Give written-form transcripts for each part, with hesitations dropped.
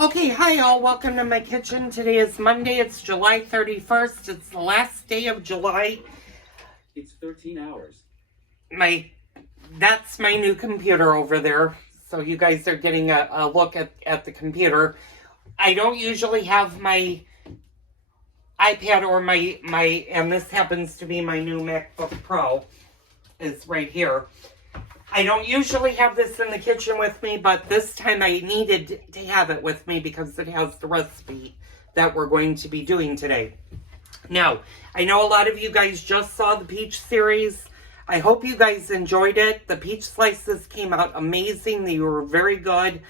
Okay, hi all, welcome to my kitchen. Today is Monday, it's July 31st, it's the last day of July. It's 13 hours. That's my new computer over there, so you guys are getting a look at the computer. I don't usually have my iPad or and this happens to be my new MacBook Pro, is right here. I don't usually have this in the kitchen with me, but this time I needed to have it with me because it has the recipe that we're going to be doing today. Now, I know a lot of you guys just saw the peach series. I hope you guys enjoyed it. The peach slices came out amazing. They were very good.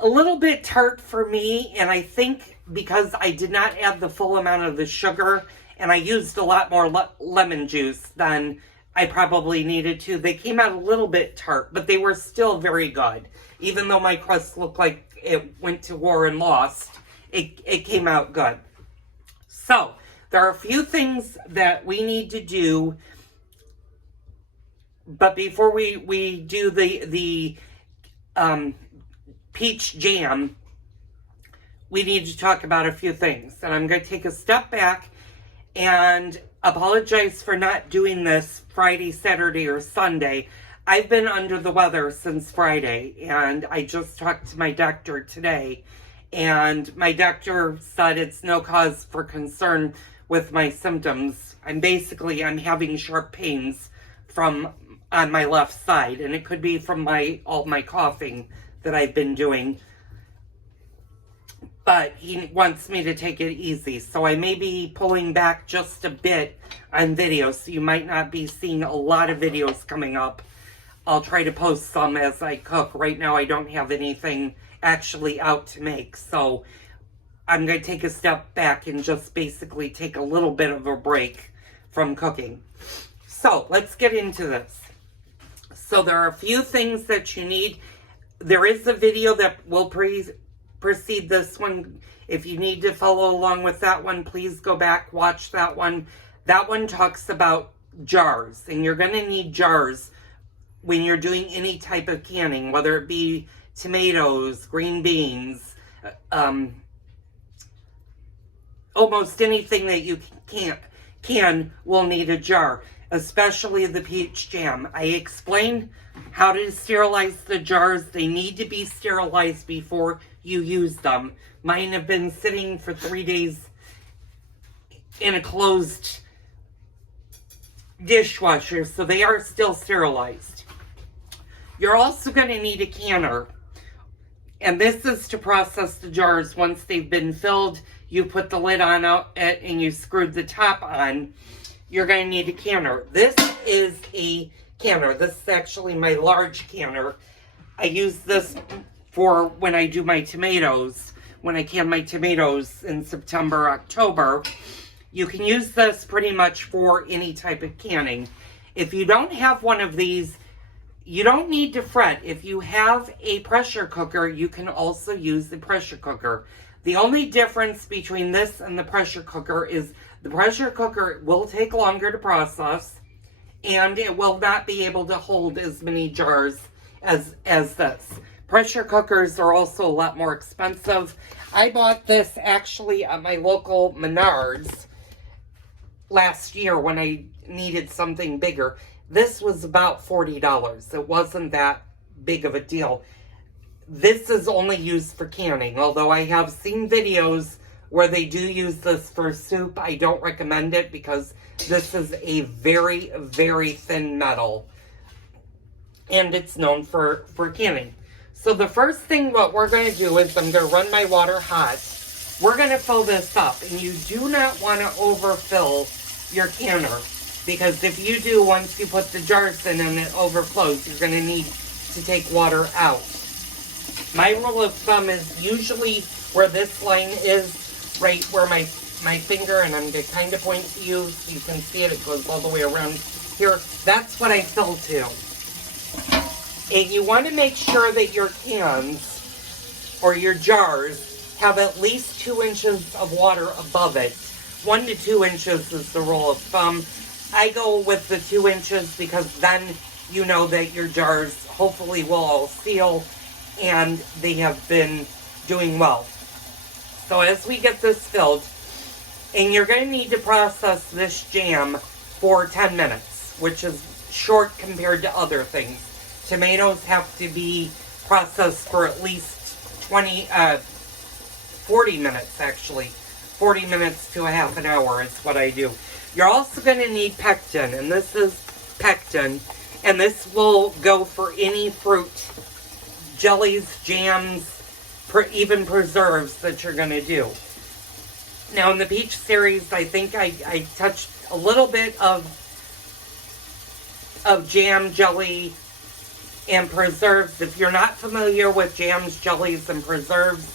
A little bit tart for me, and I think because I did not add the full amount of the sugar, and I used a lot more lemon juice than I probably needed to. They came out a little bit tart, but they were still very good. Even though my crust looked like it went to war and lost, it came out good. So, there are a few things that we need to do, but before we do the peach jam, we need to talk about a few things. And I'm going to take a step back and apologize for not doing this Friday, Saturday, or Sunday. I've been under the weather since Friday, and I just talked to my doctor today, and my doctor said it's no cause for concern with my symptoms. I'm having sharp pains on my left side, and it could be from all my coughing that I've been doing. But he wants me to take it easy, so I may be pulling back just a bit on videos, so you might not be seeing a lot of videos coming up. I'll try to post some as I cook. Right now I don't have anything actually out to make, so I'm going to take a step back and just basically take a little bit of a break from cooking. So let's get into this. So there are a few things that you need. There is a video that will precede this one. If you need to follow along with that one, please go back, watch that one. That one talks about jars, and you're going to need jars when you're doing any type of canning, whether it be tomatoes, green beans, almost anything that you can will need a jar, especially the peach jam. I explained how to sterilize the jars. They need to be sterilized before you use them. Mine have been sitting for 3 days in a closed dishwasher, so they are still sterilized. You're also going to need a canner, and this is to process the jars once they've been filled. You put the lid on it and you screwed the top on. You're going to need a canner. This is a canner. This is actually my large canner. I use this for when I do my tomatoes, when I can my tomatoes in September, October. You can use this pretty much for any type of canning. If you don't have one of these, you don't need to fret. If you have a pressure cooker, you can also use the pressure cooker. The only difference between this and the pressure cooker is the pressure cooker will take longer to process, and it will not be able to hold as many jars as this. Pressure cookers are also a lot more expensive. I bought this actually at my local Menards last year when I needed something bigger. This was about $40. It wasn't that big of a deal. This is only used for canning, although I have seen videos where they do use this for soup. I don't recommend it because this is a very, very thin metal, and it's known for canning. So the first thing what we're going to do is I'm going to run my water hot. We're going to fill this up, and you do not want to overfill your canner, because if you do, once you put the jars in and it overflows, you're going to need to take water out. My rule of thumb is usually where this line is, right where my finger, and I'm going to kind of point to you so you can see it. It goes all the way around here. That's what I fill to. And you want to make sure that your cans or your jars have at least 2 inches of water above it. 1 to 2 inches is the rule of thumb. I go with the 2 inches because then you know that your jars hopefully will all seal and they have been doing well. So as we get this filled, and you're going to need to process this jam for 10 minutes, which is short compared to other things. Tomatoes have to be processed for at least 40 minutes actually. 40 minutes to a half an hour is what I do. You're also going to need pectin, and this is pectin, and this will go for any fruit, jellies, jams, even preserves that you're going to do. Now in the peach series, I think I touched a little bit of jam, jelly, and preserves. If you're not familiar with jams, jellies, and preserves,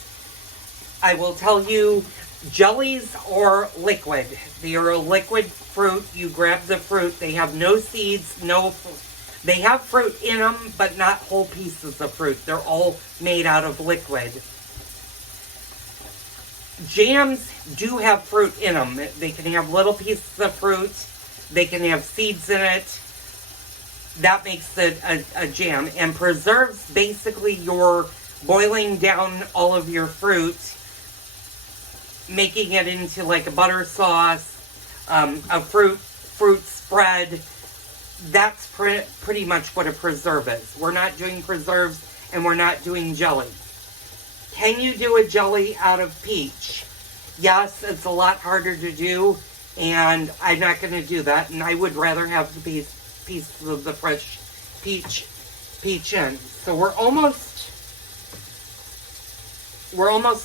I will tell you, jellies are liquid. They are a liquid fruit. You grab the fruit. They have no seeds, they have fruit in them, but not whole pieces of fruit. They're all made out of liquid. Jams do have fruit in them. They can have little pieces of fruit. They can have seeds in it. That makes it a jam. And preserves, basically you're boiling down all of your fruit, making it into like a butter sauce, a fruit spread. That's pretty much what a preserve is. We're not doing preserves, and we're not doing jelly. Can you do a jelly out of peach? Yes, it's a lot harder to do, and I'm not going to do that. And I would rather have the pieces of the fresh peach in. So we're almost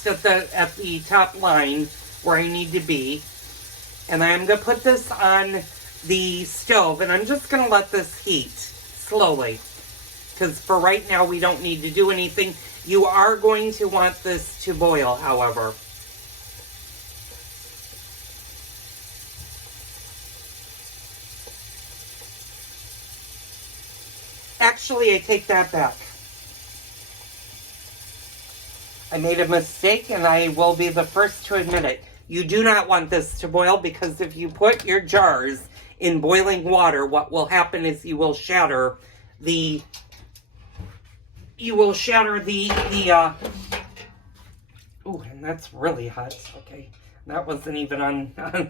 at the top line where I need to be, and I'm going to put this on the stove, and I'm just going to let this heat slowly, because for right now we don't need to do anything. You are going to want this to boil, however. Actually, I take that back. I made a mistake, and I will be the first to admit it. You do not want this to boil, because if you put your jars in boiling water, what will happen is you will shatter the ooh, and that's really hot. Okay, that wasn't even on the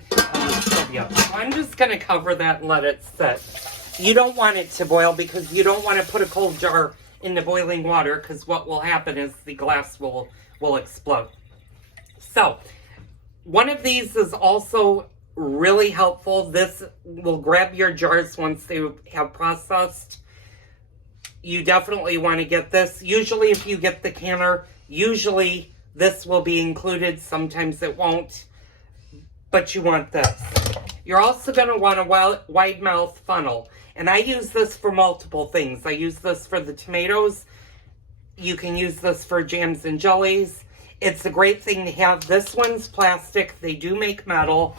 stove yet. So I'm just going to cover that and let it sit. You don't want it to boil, because you don't want to put a cold jar into boiling water, because what will happen is the glass will explode. So one of these is also really helpful. This will grab your jars once they have processed. You definitely want to get this. Usually if you get the canner, usually this will be included. Sometimes it won't, but you want this. You're also going to want a wide mouth funnel. And I use this for multiple things. I use this for the tomatoes. You can use this for jams and jellies. It's a great thing to have. This one's plastic. They do make metal.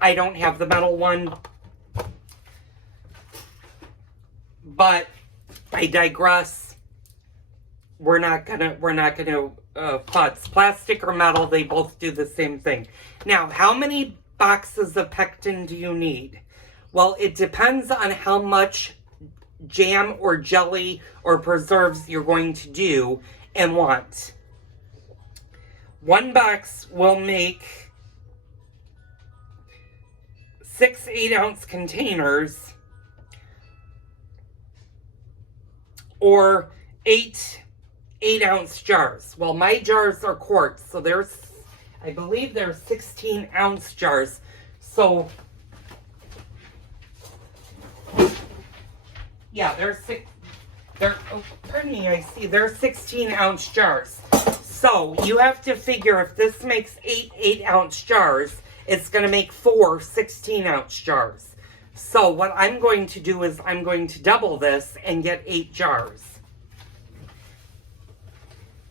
I don't have the metal one. But I digress. We're not gonna putz. Plastic or metal, they both do the same thing. Now, how many boxes of pectin do you need? Well, it depends on how much jam or jelly or preserves you're going to do and want. One box will make 6 8-ounce containers, or 8 8-ounce jars. Well, my jars are quarts, so I believe there's 16-ounce jars. So yeah, pardon me, I see there's 16-ounce jars. So you have to figure, if this makes 8 8-ounce jars, it's going to make 4 16-ounce jars. So what I'm going to do is I'm going to double this and get 8 jars.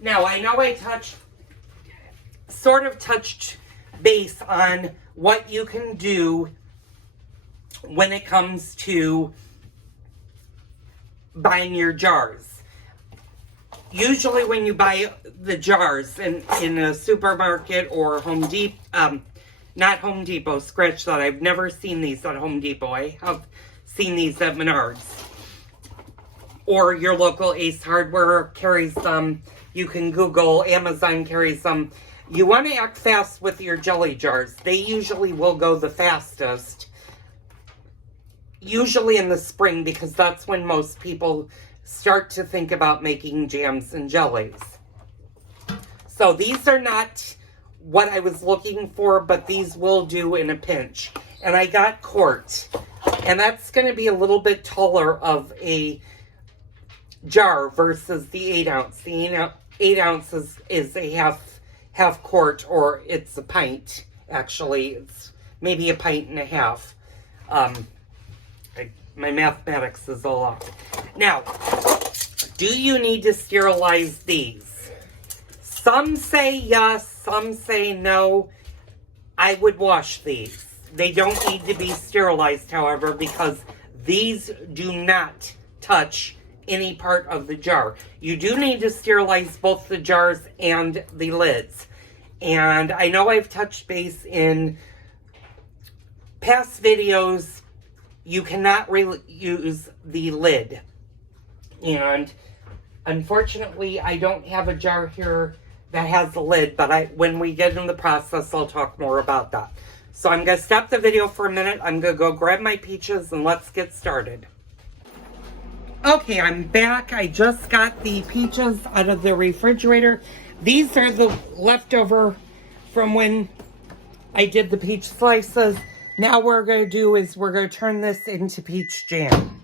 Now, I know I sort of touched base on what you can do when it comes to buying your jars. Usually when you buy the jars in a supermarket or Home Depot, not Home Depot, scratch that. I've never seen these at Home Depot. I have seen these at Menards. Or your local Ace Hardware carries them. You can Google, Amazon carries them. You want to act fast with your jelly jars. They usually will go the fastest. Usually in the spring, because that's when most people start to think about making jams and jellies. So these are not what I was looking for, but these will do in a pinch. And I got quart. And that's going to be a little bit taller of a jar versus the 8 ounce. The 8 ounces is a half quart, or it's a pint. Actually, it's maybe a pint and a half. My mathematics is all off. Now, do you need to sterilize these? Some say yes, some say no. I would wash these. They don't need to be sterilized, however, because these do not touch any part of the jar. You do need to sterilize both the jars and the lids. And I know I've touched base in past videos. You cannot reuse the lid. And unfortunately, I don't have a jar here that has a lid, but when we get in the process, I'll talk more about that. So I'm going to stop the video for a minute. I'm going to go grab my peaches and let's get started. Okay, I'm back. I just got the peaches out of the refrigerator. These are the leftover from when I did the peach slices. Now what we're going to do is we're going to turn this into peach jam.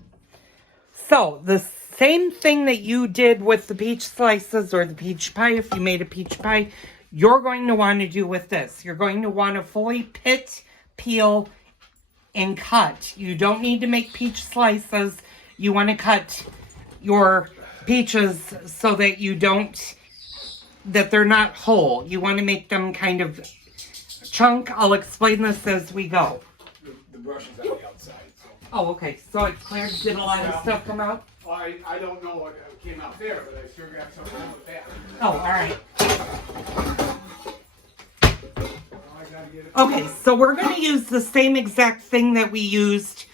So the same thing that you did with the peach slices or the peach pie, if you made a peach pie, you're going to want to do with this. You're going to want to fully pit, peel, and cut. You don't need to make peach slices. You want to cut your peaches so that they're not whole. You want to make them kind of chunk. I'll explain this as we go. The brush is on the outside. So. Oh, okay. So it's clear. Did a lot of stuff come out? Well, I don't know what came out there, but I sure got something out with that. Oh, all right. I gotta get it. Okay, so we're going to use the same exact thing that we used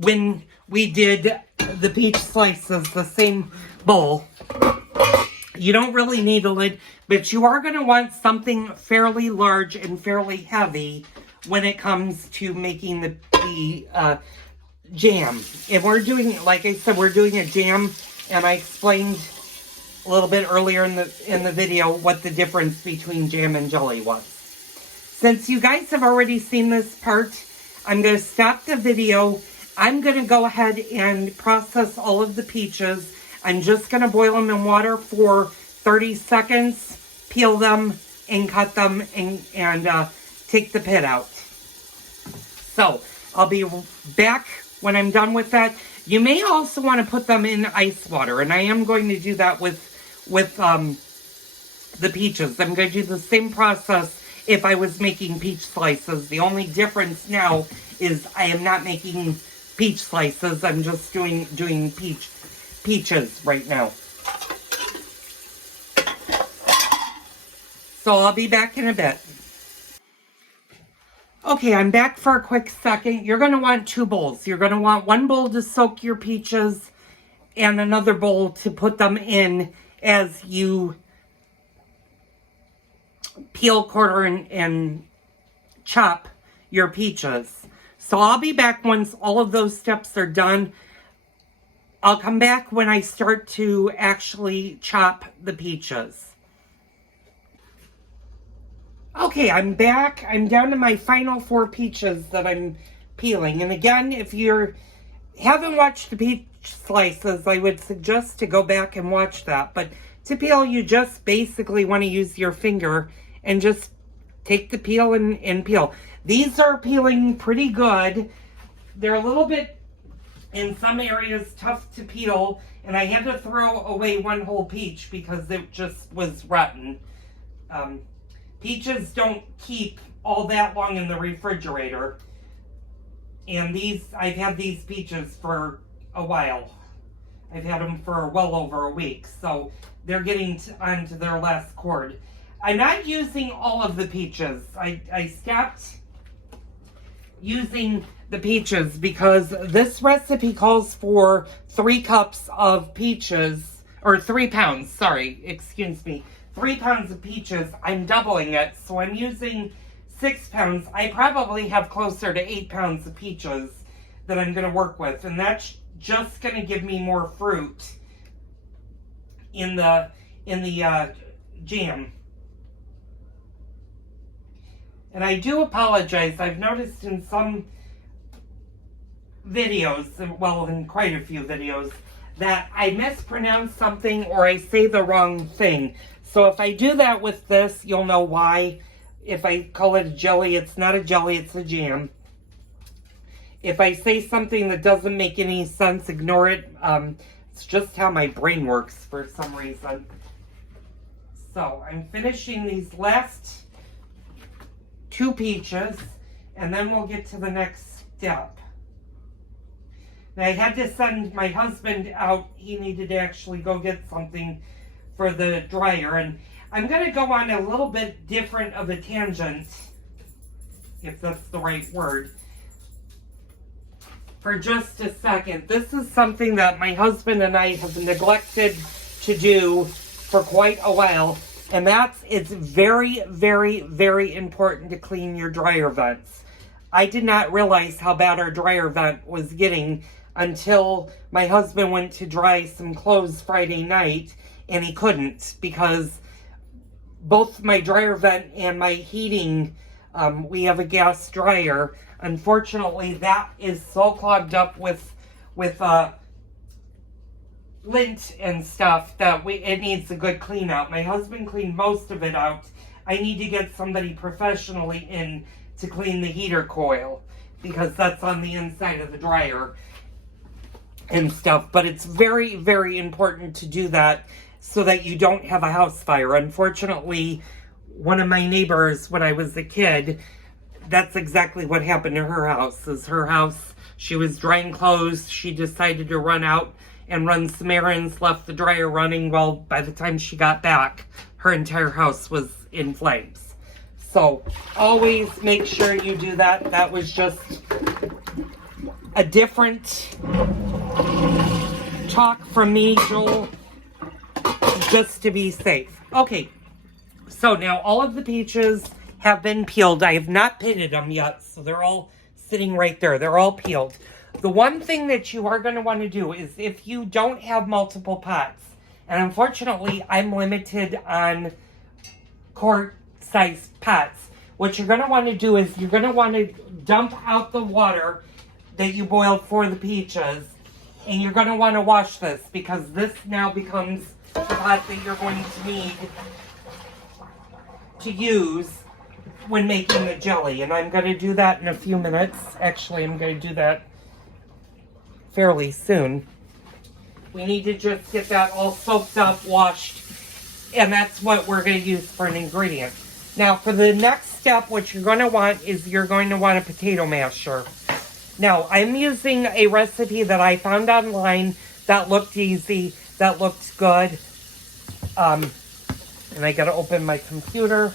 when we did the peach slices, the same bowl. You don't really need a lid, but you are going to want something fairly large and fairly heavy when it comes to making the jam. And we're doing, like I said, we're doing a jam, and I explained a little bit earlier in the video what the difference between jam and jelly was. Since you guys have already seen this part, I'm going to stop the video. I'm going to go ahead and process all of the peaches. I'm just going to boil them in water for 30 seconds, peel them, and cut them, and take the pit out. So, I'll be back when I'm done with that. You may also want to put them in ice water, and I am going to do that with the peaches. I'm going to do the same process if I was making peach slices. The only difference now is I am not making peach slices. I'm just doing peaches right now. So I'll be back in a bit. Okay, I'm back for a quick second. You're going to want 2 bowls. You're going to want one bowl to soak your peaches and another bowl to put them in as you peel, quarter, and chop your peaches. So I'll be back once all of those steps are done. I'll come back when I start to actually chop the peaches. Okay, I'm back. I'm down to my final 4 peaches that I'm peeling. And again, if you haven't watched the peach slices, I would suggest to go back and watch that. But to peel, you just basically want to use your finger and just take the peel and peel. These are peeling pretty good. They're a little bit, in some areas, tough to peel. And I had to throw away one whole peach because it just was rotten. Peaches don't keep all that long in the refrigerator. And I've had these peaches for a while. I've had them for well over a week. So they're getting onto their last quart. I'm not using all of the peaches. I stopped using the peaches because this recipe calls for 3 cups of peaches or 3 pounds, sorry, excuse me, 3 pounds of peaches, I'm doubling it, so I'm using 6 pounds. I probably have closer to 8 pounds of peaches that I'm going to work with, and that's just going to give me more fruit in the jam. And I do apologize. I've noticed in some videos, well, in quite a few videos, that I mispronounce something or I say the wrong thing. So if I do that with this, you'll know why. If I call it a jelly, it's not a jelly, it's a jam. If I say something that doesn't make any sense, ignore it. It's just how my brain works for some reason. So I'm finishing these last 2 peaches, and then we'll get to the next step. Now, I had to send my husband out. He needed to actually go get something for the dryer, and I'm going to go on a little bit different of a tangent, if that's the right word, for just a second. This is something that my husband and I have neglected to do for quite a while, and it's very, very, very important to clean your dryer vents. I did not realize how bad our dryer vent was getting until my husband went to dry some clothes Friday night, and he couldn't because both my dryer vent and my heating, we have a gas dryer. Unfortunately, that is so clogged up with lint and stuff that it needs a good clean out. My husband cleaned most of it out. I need to get somebody professionally in to clean the heater coil because that's on the inside of the dryer and stuff. But it's very, very important to do that so that you don't have a house fire. Unfortunately, one of my neighbors, when I was a kid, that's exactly what happened to her house. She was drying clothes. She decided to run out and run some errands, left the dryer running. Well, by the time she got back, her entire house was in flames. So always make sure you do that. That was just a different talk from me, Joel, just to be safe. Okay, so now all of the peaches have been peeled. I have not pitted them yet, so they're all sitting right there. They're all peeled. The one thing that you are going to want to do is if you don't have multiple pots, and unfortunately I'm limited on quart-sized pots, what you're going to want to do is you're going to want to dump out the water that you boiled for the peaches, and you're going to want to wash this because this now becomes the pot that you're going to need to use when making the jelly. And I'm going to do that in a few minutes. Actually, I'm going to do that fairly soon. We need to just get that all soaked up, washed, and that's what we're going to use for an ingredient. Now, for the next step, what you're going to want is you're going to want a potato masher. Now, I'm using a recipe that I found online that looked easy, that looked good. And I got to open my computer.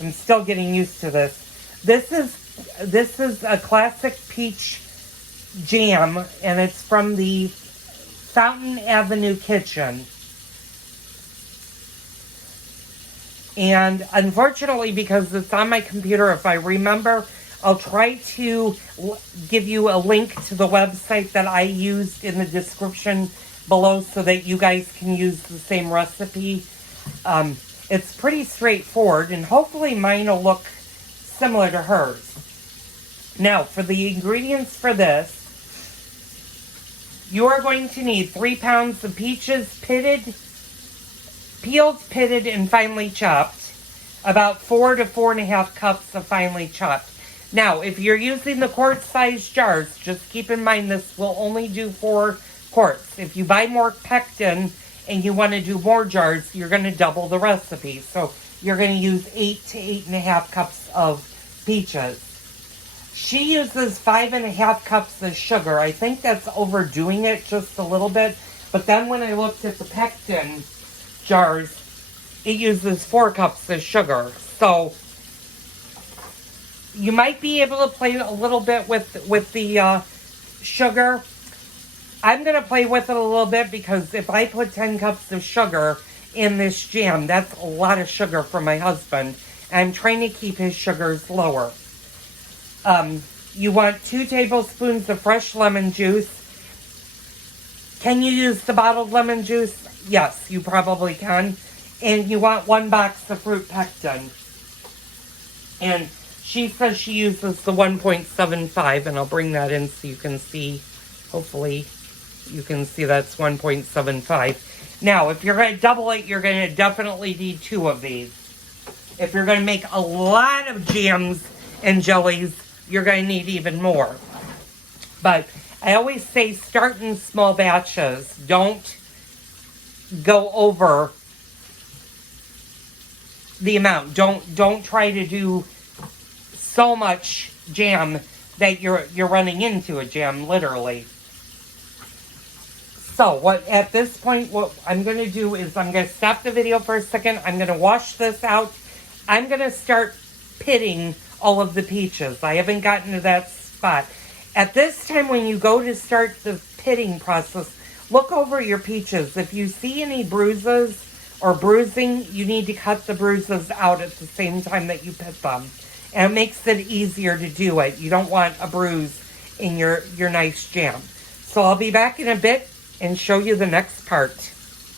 I'm still getting used to this. This is a classic peach jam, and it's from the Fountain Avenue Kitchen. And unfortunately, because it's on my computer, if I remember, I'll try to give you a link to the website that I used in the description below so that you guys can use the same recipe. It's pretty straightforward, and hopefully mine will look similar to hers. Now, for the ingredients for this, you are going to need 3 pounds of peaches peeled, pitted, and finely chopped. About 4 to 4.5 cups of finely chopped. Now, if you're using the quart-sized jars, just keep in mind this will only do 4 quarts. If you buy more pectin and you want to do more jars, you're going to double the recipe. So you're going to use 8 to 8.5 cups of peaches. She uses 5.5 cups of sugar. I think that's overdoing it just a little bit. But then when I looked at the pectin jars, it uses 4 cups of sugar. So you might be able to play a little bit with the sugar. I'm going to play with it a little bit because if I put 10 cups of sugar in this jam, that's a lot of sugar for my husband. I'm trying to keep his sugars lower. You want 2 tablespoons of fresh lemon juice. Can you use the bottled lemon juice? Yes, you probably can. And you want 1 box of fruit pectin. And she says she uses the 1.75, and I'll bring that in so you can see. Hopefully you can see that's 1.75. Now, if you're going to double it, you're going to definitely need 2 of these. If you're going to make a lot of jams and jellies, you're going to need even more. But I always say start in small batches. Don't go over the amount. Don't try to do so much jam that you're running into a jam, literally. So at this point, what I'm going to do is I'm going to stop the video for a second. I'm going to wash this out. I'm going to start pitting all of the peaches. I haven't gotten to that spot. At this time, when you go to start the pitting process, look over your peaches. If you see any bruises or bruising, you need to cut the bruises out at the same time that you pit them. And it makes it easier to do it. You don't want a bruise in your nice jam. So I'll be back in a bit and show you the next part.